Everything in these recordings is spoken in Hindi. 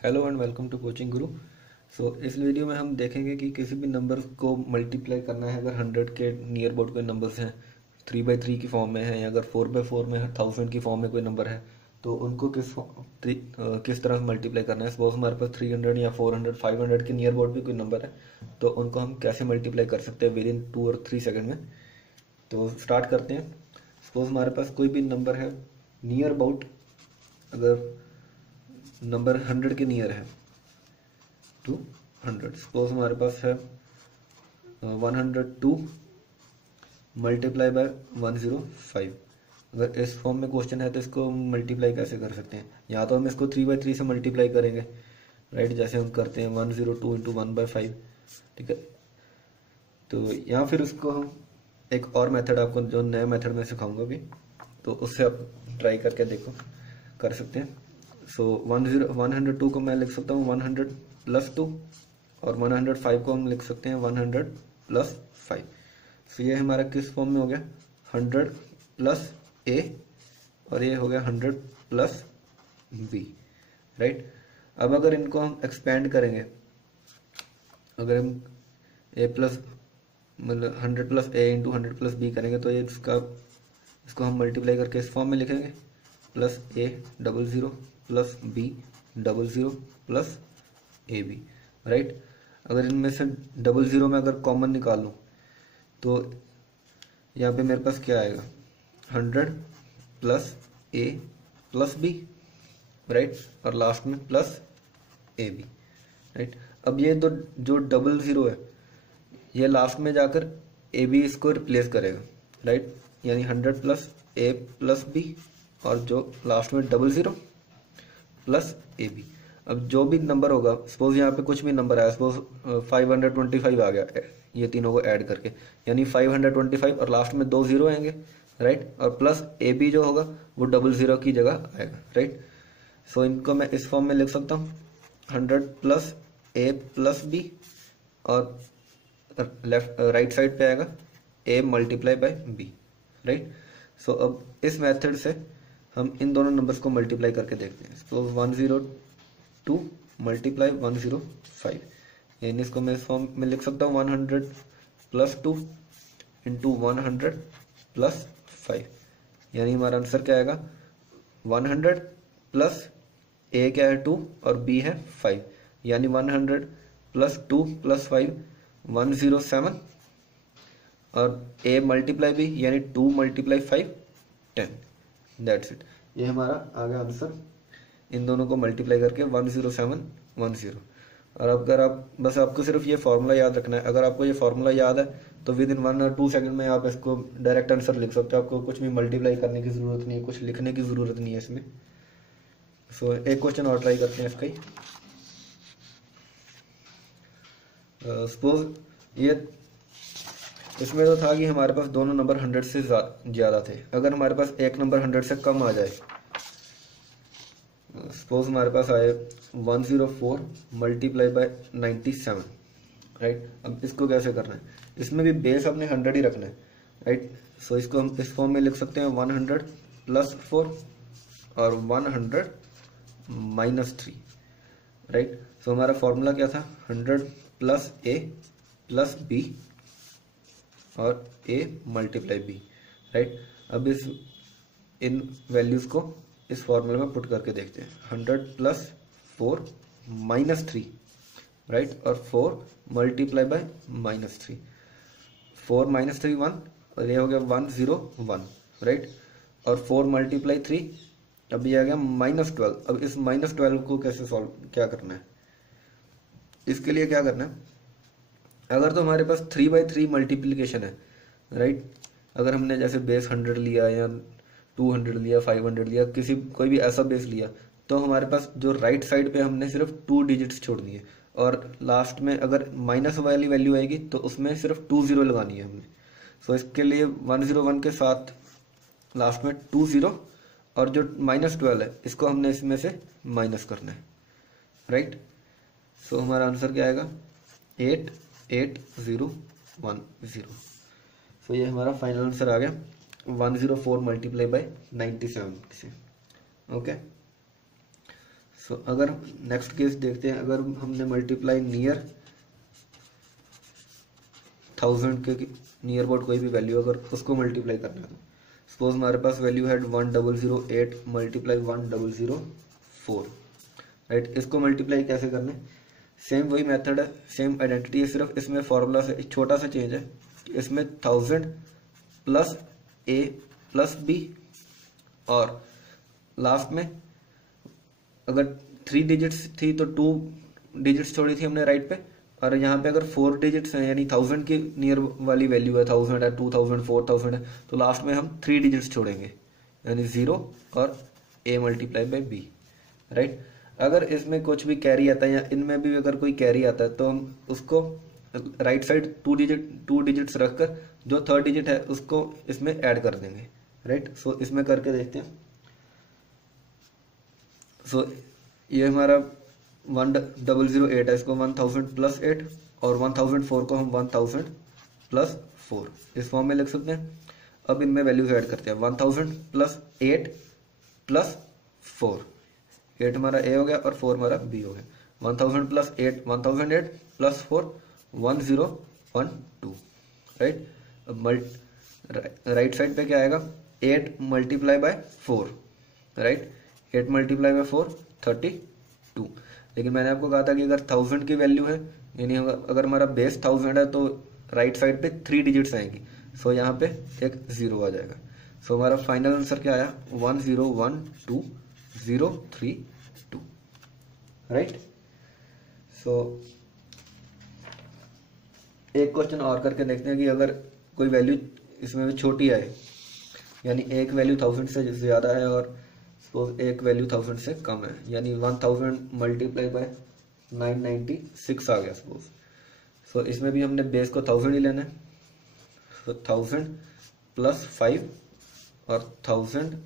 Hello and welcome to coaching Guru. इस वीडियो में हम देखेंगे कि किसी भी नंबर को मल्टीप्लाई करना है। अगर 100 के नियर अबाउट कोई नंबर्स हैं, 3/3 की फॉर्म में है, या अगर 4/4 में 1000 की फॉर्म में कोई नंबर है, तो उनको किस तरह मल्टीप्लाई करना है। सपोज हमारे पास 300 या 400 500 के नियर अबाउट भी कोई नंबर है, तो उनको हम कैसे मल्टीप्लाई कर सकते हैं विद इन 2 और 3 सेकेंड में। तो स्टार्ट करते हैं। सपोज हमारे पास कोई भी नंबर है नियर अबाउट, अगर नंबर 100 के नियर है टू 100। सपोज हमारे पास है 102 मल्टीप्लाई बाय 105। अगर इस फॉर्म में क्वेश्चन है तो इसको मल्टीप्लाई कैसे कर सकते हैं। या तो हम इसको 3/3 से मल्टीप्लाई करेंगे, राइट, जैसे हम करते हैं 102 इंटू 1/5, ठीक है। तो या फिर उसको हम एक और मेथड, आपको जो नया मेथड मैं सिखाऊंगा भी, तो उससे आप ट्राई करके देखो, कर सकते हैं। 102 को मैं लिख सकता हूँ 100 प्लस 2, और 105 को हम लिख सकते हैं 100 प्लस 5। ये हमारा किस फॉर्म में हो गया, 100 प्लस ए, और ये हो गया 100 प्लस बी, राइट। अब अगर इनको हम एक्सपेंड करेंगे, अगर हम ए प्लस मतलब 100 प्लस ए इंटू 100 प्लस बी करेंगे, तो ये इसको हम मल्टीप्लाई करके इस फॉर्म में लिखेंगे, plus A 00 plus B 00 plus A B, right. अगर इनमें से 00 में अगर कॉमन निकाल लूँ, तो यहाँ पे मेरे पास क्या आएगा, 100 plus a plus B, right, और लास्ट में प्लस ए बी, राइट। अब ये जो 00 है, ये लास्ट में जाकर ए बी इसको रिप्लेस करेगा, राइट, यानी 100 प्लस ए प्लस बी, और जो लास्ट में 00 प्लस ए बी। अब जो भी नंबर होगा, सपोज यहाँ पे कुछ भी नंबर आया, सपोज 525 आ गया, ये तीनों को ऐड करके, यानी 525 और लास्ट में 2 जीरो आएंगे, राइट, और प्लस ए बी जो होगा वो 00 की जगह आएगा, राइट। इनको मैं इस फॉर्म में लिख सकता हूँ, 100 प्लस ए प्लस बी, और राइट साइड पे आएगा A multiply by b, right. अब इस मेथड से हम इन दोनों नंबर्स को मल्टीप्लाई करके देखते हैं। 102 मल्टीप्लाई 105, यानी इसको मैं इस फॉर्म में लिख सकता हूँ 100 प्लस 2 इंटू 100 प्लस 5, यानी हमारा आंसर क्या आएगा, 100 प्लस ए क्या है 2 और बी है 5, यानी 100 प्लस 2 प्लस 5 107, और ए मल्टीप्लाई बी यानी 2 मल्टीप्लाई 5 10। दैट्स इट, ये हमारा आ गया आंसर, इन दोनों को मल्टीप्लाई करके 10710। और अगर आप बस आपको सिर्फ ये फॉर्मूला याद रखना है। अगर आपको ये फॉर्मूला याद है तो विद इन 1 और 2 सेकंड में आप इसको डायरेक्ट आंसर लिख सकते हो। आपको कुछ भी मल्टीप्लाई करने की जरूरत नहीं है, कुछ लिखने की जरूरत नहीं है इसमें। एक क्वेश्चन और ट्राई करते हैं इसका ही। सपोज ये इसमें तो था कि हमारे पास दोनों नंबर 100 से ज़्यादा थे। अगर हमारे पास एक नंबर 100 से कम आ जाए, सपोज हमारे पास आए 104 मल्टीप्लाई बाय 97, राइट। अब इसको कैसे करना है, इसमें भी बेस अपने 100 ही रखना है, राइट। इसको हम इस फॉर्म में लिख सकते हैं 100 प्लस 4 और 100 माइनस 3, राइट। हमारा फॉर्मूला क्या था, 100 प्लस ए प्लस बी और ए मल्टीप्लाई बी, राइट। अब इन वैल्यूज को इस फॉर्मूले में पुट करके देखते हैं। 100 प्लस 4 माइनस 3, राइट, और 4 मल्टीप्लाई बाय माइनस 3, 4 माइनस 3 1, और ये हो गया 101, राइट, और 4 मल्टीप्लाई 3, अब ये आ गया -12। अब इस -12 को कैसे क्या करना है, इसके लिए क्या करना है, अगर तो हमारे पास 3/3 मल्टीप्लीकेशन है, राइट, अगर हमने जैसे बेस 100 लिया या 200 लिया 500 लिया, कोई भी ऐसा बेस लिया, तो हमारे पास जो राइट साइड पे हमने सिर्फ 2 डिजिट्स छोड़नी है, और लास्ट में अगर माइनस वाली वैल्यू आएगी तो उसमें सिर्फ 2 जीरो लगानी है हमने। इसके लिए 101 के साथ लास्ट में 2 जीरो, और जो -12 है इसको हमने इसमें से माइनस करना है, राइट। हमारा आंसर क्या आएगा, 88010। ये हमारा फाइनल आंसर आ गया 104 मल्टीप्लाई बाय 97 से, ओके। सो अगर नेक्स्ट केस देखते हैं, अगर हमने मल्टीप्लाई नियर 1000 के नियर अबाउट कोई भी वैल्यू अगर उसको मल्टीप्लाई करना है, तो सपोज हमारे पास वैल्यू है 1008 मल्टीप्लाई 1004, राइट। इसको मल्टीप्लाई कैसे करना है, सेम वही मेथड है, सेम आइडेंटिटी है, सिर्फ इसमें फॉर्मूला से एक छोटा सा चेंज है। इसमें 1000 प्लस ए प्लस बी, और लास्ट में अगर 3 डिजिट्स थी तो 2 डिजिट्स छोड़ी थी हमने राइट पे, और यहाँ पे अगर 4 डिजिट्स हैं यानी 1000 की नियर वाली वैल्यू है, 1000 है, 2000, 4000 है, तो लास्ट में हम 3 डिजिट्स छोड़ेंगे यानी 0 और a multiply by B, right. अगर इसमें कुछ भी कैरी आता है या इनमें भी अगर कोई कैरी आता है तो हम उसको राइट साइड 2 डिजिट्स रखकर जो 3rd डिजिट है उसको इसमें ऐड कर देंगे, राइट। सो इसमें करके देखते हैं। सो ये हमारा 1008 है, इसको 1000 प्लस 8 और 1004 को हम 1000 प्लस 4 इस फॉर्म में लिख सकते हैं। अब इनमें वैल्यूज ऐड करते हैं, 1000 प्लस 8 प्लस 4, 8 हमारा ए हो गया और 4 हमारा बी हो गया। 1000 प्लस 8 1008 प्लस 4 1012, राइट। अब राइट साइड पे क्या आएगा, 8 multiply by 4, right. 8 multiply by 4 32। लेकिन मैंने आपको कहा था कि अगर 1000 की वैल्यू है यानी अगर हमारा बेस 1000 है तो राइट साइड पे 3 डिजिट्स आएंगी, सो यहाँ पे एक 0 आ जाएगा। सो हमारा फाइनल आंसर क्या आया, 1012032, राइट। सो एक क्वेश्चन और करके देखते हैं कि अगर कोई वैल्यू इसमें भी छोटी आए, यानी एक वैल्यू 1000 से ज़्यादा है और सपोज एक वैल्यू 1000 से कम है, यानी 1000 मल्टीप्लाई बाय 996 आ गया सपोज। सो इसमें भी हमने बेस को 1000 ही लेना है, तो 1000 प्लस 5 और 1000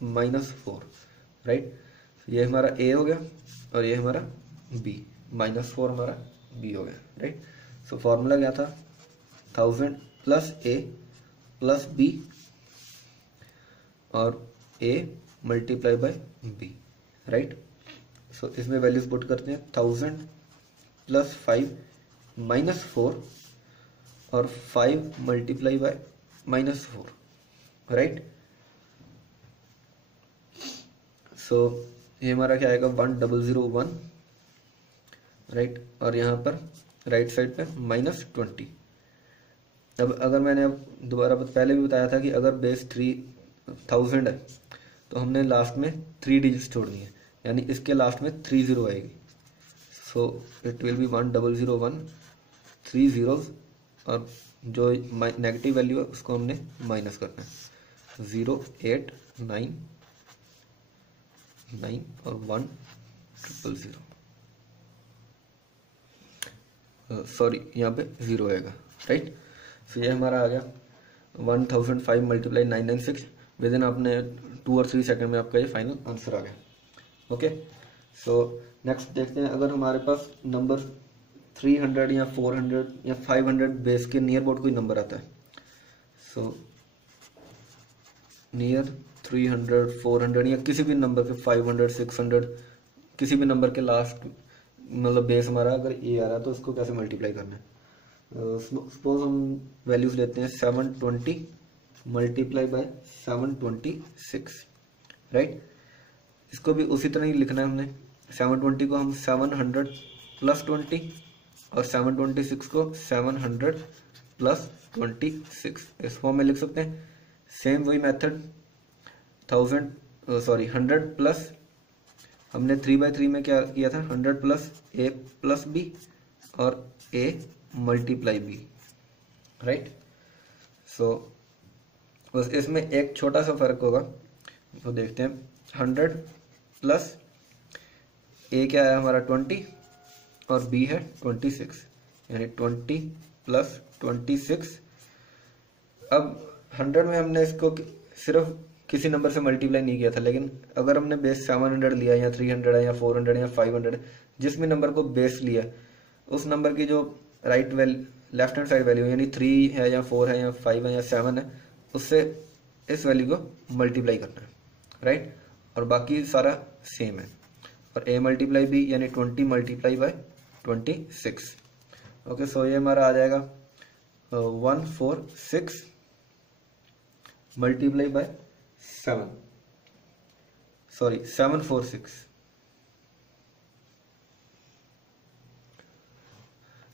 माइनस 4, राइट। ये हमारा ए हो गया और ये हमारा बी, -4 हमारा बी हो गया, राइट। सो फॉर्मूला क्या था, 1000 प्लस ए प्लस बी और a multiply by b, right. So इसमें वैल्यूज पुट करते हैं, 1000 प्लस 5 माइनस 4 और 5 मल्टीप्लाई बाय -4, राइट। सो ये हमारा क्या आएगा, 1001, राइट। और यहाँ पर राइट साइड पे -20। अब अगर मैंने अब दोबारा पहले भी बताया था कि अगर बेस 3000 है तो हमने लास्ट में 3 डिजिट्स छोड़नी है, यानी इसके लास्ट में 30 आएगी। सो इट विल बी 1001 3 zeros, और जो नेगेटिव वैल्यू है उसको हमने माइनस करना है, 0 8 9 9 और 1 0 0, सॉरी यहाँ पे 0 आएगा, राइट। सो ये हमारा आ गया 1005 मल्टीप्लाई 996, विद इन आपने 2 और 3 सेकंड में आपका ये फाइनल आंसर आ गया, ओके। सो नेक्स्ट देखते हैं, अगर हमारे पास नंबर 300 या 400 या 500 बेस के नियर अबाउट कोई नंबर आता है, सो नियर 300 400 या किसी भी नंबर के 500 600 किसी भी नंबर के लास्ट मतलब बेस हमारा अगर ये आ रहा है तो उसको कैसे मल्टीप्लाई करना है। सपोज हम वैल्यूज लेते हैं 720 मल्टीप्लाई बाय 726, राइट। इसको भी उसी तरह ही लिखना है हमने, 720 को हम 700 प्लस 20 और 726 को 700 प्लस 26 इस फॉर्म में लिख सकते हैं। सेम वही मेथड 100 प्लस हमने 3/3 में क्या किया था, 100 प्लस ए प्लस बी और ए मल्टीप्लाई बी, राइट। सो बस इसमें एक छोटा सा फर्क होगा, तो देखते हैं। 100 प्लस ए क्या है हमारा 20 और बी है 26, यानी 20 प्लस 26। अब 100 में हमने इसको सिर्फ किसी नंबर से मल्टीप्लाई नहीं किया था, लेकिन अगर हमने बेस 700 लिया या 300 है या 400 या 500, जिस भी नंबर को बेस लिया उस नंबर की जो right left hand side value यानी 3 है या 4 है या 5 है या 7 है, उससे इस वैल्यू को मल्टीप्लाई करना है, राइट। और बाकी सारा सेम है, और a मल्टीप्लाई b यानी 20 मल्टीप्लाई बाय 26। ओके, सो ये हमारा आ जाएगा 146 मल्टीप्लाई बाय 746।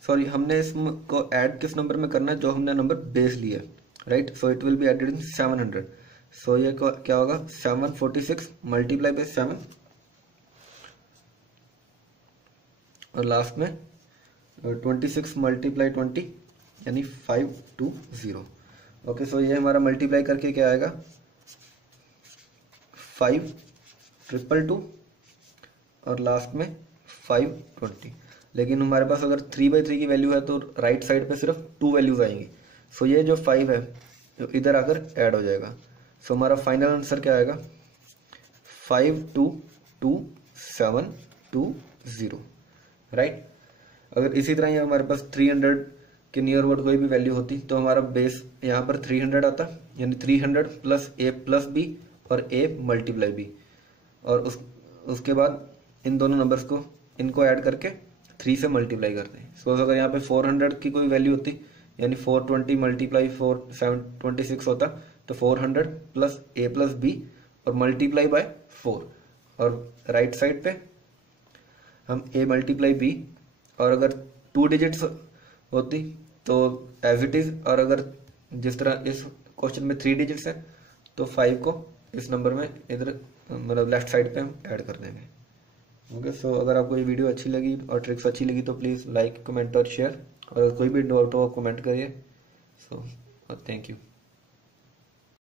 सॉरी, हमने इसको ऐड किस नंबर में करना है, जो हमने नंबर बेस लिया है, right. So it will be added in 700। So ये क्या होगा, 746 मल्टीप्लाई बाय 7 और लास्ट में 26 मल्टीप्लाई 20 यानी 520। ओके, सो ये हमारा मल्टीप्लाई करके क्या आएगा, 5222 और लास्ट में 520। लेकिन हमारे पास अगर 3/3 की वैल्यू है तो राइट साइड पे सिर्फ 2 वैल्यूज आएंगी। सो ये जो 5 है जो इधर आकर ऐड हो जाएगा। सो हमारा फाइनल आंसर क्या आएगा, 522720, राइट। अगर इसी तरह ही हमारे पास 300 के नियर वर्ड कोई भी वैल्यू होती तो हमारा बेस यहाँ पर 300 आता, यानी 300 प्लस a प्लस b और a मल्टीप्लाई b, और उसके बाद इन दोनों नंबर्स को इनको ऐड करके 3 से मल्टीप्लाई करते हैं। सपोज अगर यहाँ पे 400 की कोई वैल्यू होती यानी 420 मल्टीप्लाई 726 होता, तो 400 प्लस a प्लस b और मल्टीप्लाई बाय 4, और राइट साइड पे हम a मल्टीप्लाई b, और अगर 2 डिजिट्स होती तो एज इट इज, और अगर जिस तरह इस क्वेश्चन में 3 डिजिट्स है तो 5 को इस नंबर में इधर मतलब लेफ्ट साइड पे हम ऐड कर देंगे। ओके, सो अगर आपको ये वीडियो अच्छी लगी और ट्रिक्स अच्छी लगी तो प्लीज़ लाइक, कमेंट और शेयर, और कोई भी डाउट हो कमेंट करिए। So thank you.